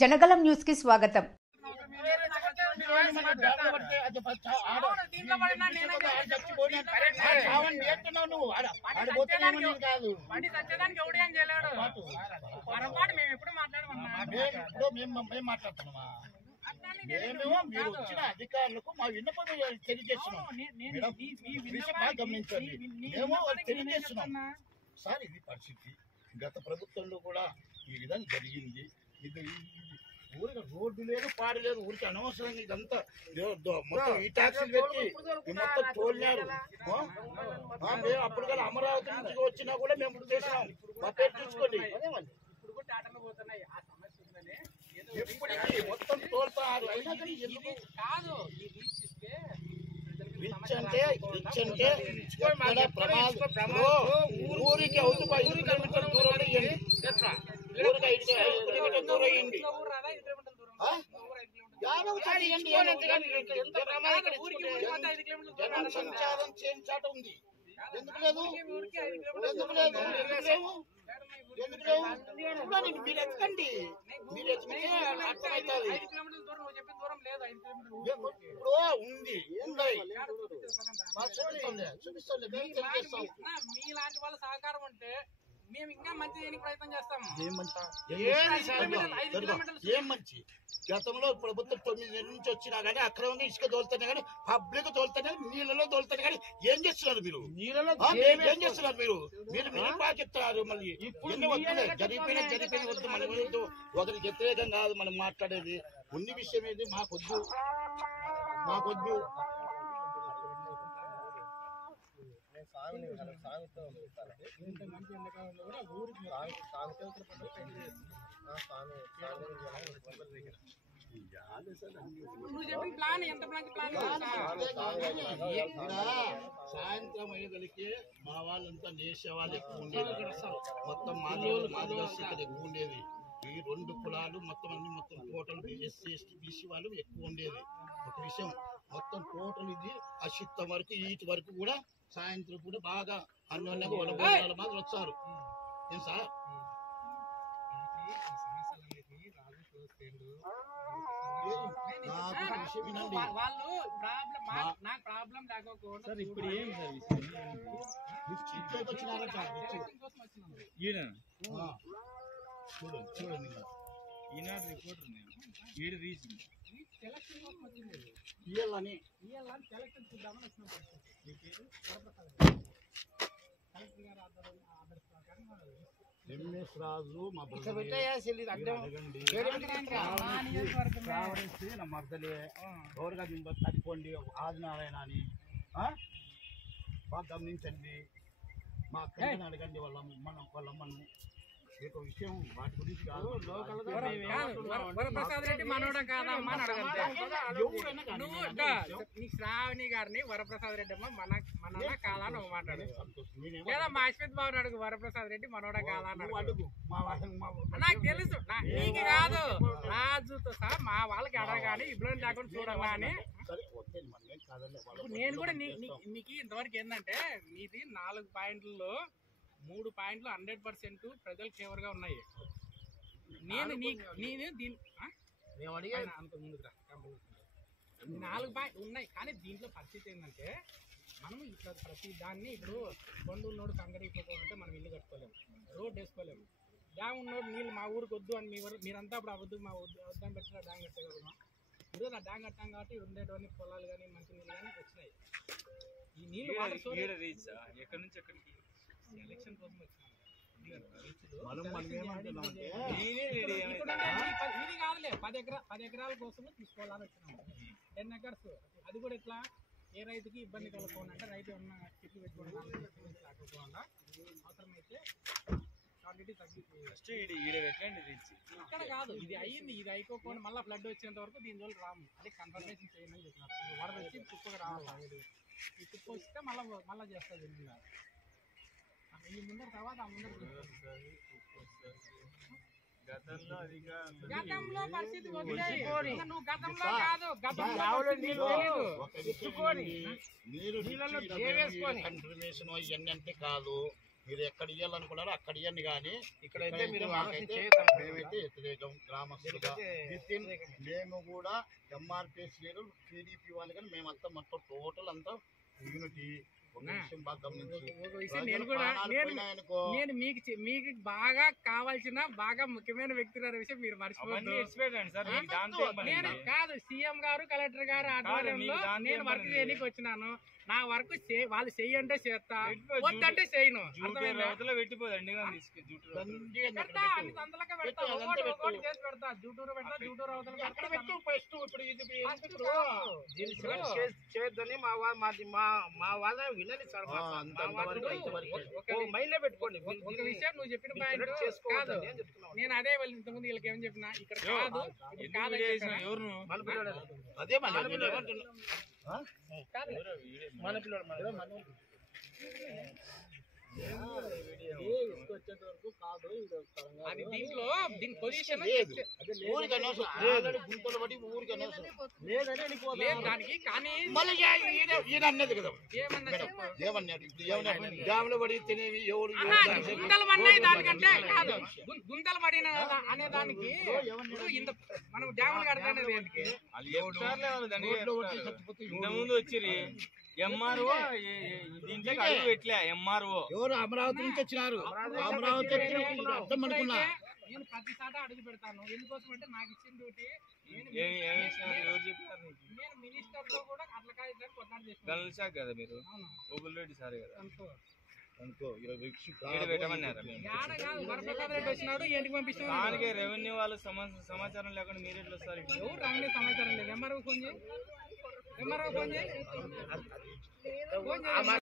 Janagalam news కి స్వాగతం. మీరు వచ్చిన అధికారులకు మా విన్నపం తెలియజేస్తున్నాం. గమనించండి, మేము తెలియజేస్తున్నాం సార్. ఇది పరిస్థితి గత ప్రభుత్వంలో కూడా ఈ విధంగా జరిగింది. ఇది ఊరికి రోడ్డు లేదు, పాడు లేదు, ఊరికి అనవసరంగా ఇదంతా మొత్తం ఈ ట్యాక్సీలు పెట్టి మొత్తం తోలినారు. మేము అప్పుడు కదా అమరావతి నుంచి వచ్చినా కూడా మేము ఇప్పుడు చేసినాం. మా పేరు చూసుకోండి, ఎప్పటికీ మొత్తం తోలుతారు. అయినా కానీ ఎందుకు రిచ్ అంటే ఊరికి అవుతూ 5 కిలోమీటర్ల దూరం ఇవ్వండి, ఊరికి 5 కిలోమీటర్ల దూరం ఇవ్వండి. జనం సంచారం చేయించాట ఉంది. ఎందుకు లేదు? ఎందుకు లేదు? ఎందుకు లేవు? చూడండి, మీరు ఎత్తుకండి, మీరు ఎత్తుకుంటే అర్థమవుతుంది. ఇప్పుడు ఉంది చూపిస్తుంది. మీలాంటి వాళ్ళ సహకారం ఉంటే మేము ఇంకా మంచి చేయడానికి ప్రయత్నం చేస్తాం. ఏం మంచి? గతంలో ప్రభుత్వం 9 నుంచి వచ్చినా కానీ అక్రమంగా ఇసుక తోలుతానే కానీ పబ్లిక్ తోలుతానే నీళ్ళలో తోలుతానే కానీ ఏం చేస్తున్నారు మీరు? ఏం చేస్తున్నారు మీరు? మీరు బాగా చెప్తున్నారు. మళ్ళీ జరిగిపోయిన వద్దు, మన ఒకరికి వ్యతిరేకం కాదు మనం మాట్లాడేది. ఉన్ని విషయం ఏది మాకొద్దు. సాయంత్రం అయ్యేదలికి మా వాళ్ళంతా నేసేవాళ్ళు ఎక్కువ ఉండేది. మొత్తం మాదిగస్ ఇక్కడ ఎక్కువ ఉండేది. ఈ 2 కులాలు మొత్తం టోటల్ ఎస్సీ ఎస్టీ బీసీ వాళ్ళు ఎక్కువ ఉండేది. ఒక విషయం మొత్తం టోటల్ ఇది అశిత్తం వరకు ఈటి వరకు కూడా సాయంత్రం కూడా బాగా అన్యోన్యంగా వాళ్ళ మాదిరి వచ్చారు. ఏం సార్? చూడండి ఈనాడు రిపోర్టర్ ఈడు రీచ్ ఎంఎస్ రాజు మా మర్దలే గౌరగా తట్టుకోండి ఆదినారాయణ అని బాగా గమనించండి. మా అక్కడిని అడగండి వాళ్ళమ్మను. ఒక విషయం వాటి గురించి కాదు. వరప్రసాద్ రెడ్డి మనోడా కాదా అమ్మా అని అడగండి. శ్రావణి గారిని వరప్రసాద్ రెడ్డి అమ్మ మనోడా కాదా అని మాట్లాడు, లేదా మా అశ్వత్ బాబు అడుగు వరప్రసాద్ రెడ్డి మనోడా కాదా అని అడుగు. నాకు తెలుసు, నీకు కాదు రాజుతో సహా మా వాళ్ళకి అడగాని ఇబ్బంది లేకుండా చూడాలా అని. నేను కూడా నీకు ఇంతవరకు ఏంటంటే నీది 4 పాయింట్లలో 3 పాయింట్లు 100% ప్రజలకు ఫేవర్ గా ఉన్నాయి. నేను దీని అంత ముందుకు 4 పాయింట్లు ఉన్నాయి. కానీ దీంట్లో పరిస్థితి ఏంటంటే మనం ఇట్లా ప్రతి దాన్ని ఇప్పుడు కొండు ఉన్నోడు కంగడిపోతుంటే మనం ఇల్లు కట్టుకోలేము, రోడ్డు వేసుకోలేము. డ్యామ్ ఉన్నోడు నీళ్ళు మా ఊరికి వద్దు అని మీరంతా అప్పుడు అవద్దు మా వద్దని పెట్టిన డ్యామ్ కట్టగలమా? ఈరోజు ఆ డ్యామ్ కట్టాం కాబట్టి ఉండేటువంటి పొలాలు కానీ మంచి నీళ్ళు కానీ వచ్చినాయి. ఈ నీళ్ళు ఎక్కడి నుంచి ఎక్కడికి ఎలక్షన్ కోసం వచ్చినాం. ఇది కాదులే 10 ఎకరాల కోసం తీసుకోవాలని వచ్చినాము. 10 ఎకర్స్ అది కూడా ఎట్లా ఏ రైతుకి ఇబ్బంది కలగకుండా, అంటే రైతు ఏమన్నా చెట్లు పెట్టుకోకుండా లేకపోకుండా అవసరమైతే క్వాంటిటీ తగ్గిపోయింది. ఇక్కడ కాదు, ఇది అయ్యింది. ఇది అయిపోకుండా మళ్ళీ ఫ్లడ్ వచ్చేంత వరకు దీని రోజులు రాము. అది కన్ఫర్మేషన్ చేయమని చెప్పినారు. వరద వచ్చి కుప్పగా రావాలి. ఈ కుప్ప వస్తే మళ్ళీ చేస్తుంది. ఈ ముందర తర్వాత ఆ ముందర గతంలో పరిస్థితి నువ్వు గతంలో కాదు, కన్ఫర్మేషన్ ఇవన్నీ అంటే కాదు. మీరు ఎక్కడ ఇవ్వాలనుకున్నారో అక్కడ ఇవ్వండి, కానీ ఇక్కడైతే మీరు మాకైతే మేమైతే వ్యతిరేకం గ్రామస్తులుగా. మేము కూడా ఎంఆర్పిఎస్ టీడీపీ వాళ్ళు కానీ మేమంతా మొత్తం టోటల్ అంతా యూనిటీ. ఒక విషయం బాగా గమనించి నేను మీకు బాగా కావాల్సిన బాగా ముఖ్యమైన వ్యక్తులు అనే విషయం మీరు మర్చిపోద్దు. నేను కాదు, సీఎం గారు కలెక్టర్ గారు ఆధ్వర్యంలో నేను వర్క్ చేయడానికి వచ్చినాను. నా వర్క్ వాళ్ళు చెయ్యంటే చేస్తా, వద్దంటే చేయను. జూటూరు పెడతా, జూటూరు అవతల చేయొద్దని మా వాళ్ళ వినని సార్. మైండ్ పెట్టుకోండి. ఒక విషయం నువ్వు చెప్పిన పాయింట్ కాదు, నేను అదే వాళ్ళు ఇంతకుముందు వీళ్ళకి ఏమని చెప్పిన, ఇక్కడ కాదు అదే మన పిల్లడు అది దీంట్లో దీని పొజిషన్ గుంతలు పడి ఊరికనే లేదు దానికి. కానీ మళ్ళీ ఈయన అన్నది కదా ఏమన్నా చెప్పు, ఏమన్నాడు డ్యాములు పడి తినేవి ఎవరు గుంతలు పడినాయి దానికంటే కాదు, గుంతలు పడిన అనే దానికి ఇంత మనం డ్యాములు కడతానేది ఏంటికి? ఇంతకుముందు వచ్చిరి ఎంఆర్ఓ దీంట్లో అడుగు పెట్టలే. ఎంఆర్ఓ ఎవరు అమరావతి నుంచి వచ్చినారు, అమరావతి అర్థం అనుకున్నా. నేను ప్రతిసారి అడుగు పెడతాను. ఎందుకోసం అంటే నాకు ఇచ్చిన డ్యూటీ. ఎవరు చెప్పారు నీకు? నేను మినిస్టర్ తో కూడా అట్లా కాదు కొట్లాట చేస్తాను. గనుల శాఖ కదా మీరు, ఓబుల్రెడ్డి సార్ కదా అనుకో. పెట్టమన్నారు. యాడ కాదు, వరప్రసాద్ రెడ్డి వచ్చినాడు, ఏంటికి పంపిస్తాను. దానికే రెవెన్యూ వాళ్ళు సమాచారం లేకుండా మీరు ఎట్లా వస్తారు? ఎవరు రాగానే సమాచారం లేదు. ఎంఆర్ఓ ఫోన్ చేయి, ఎంఆర్ఓ ఫోన్ చేయి.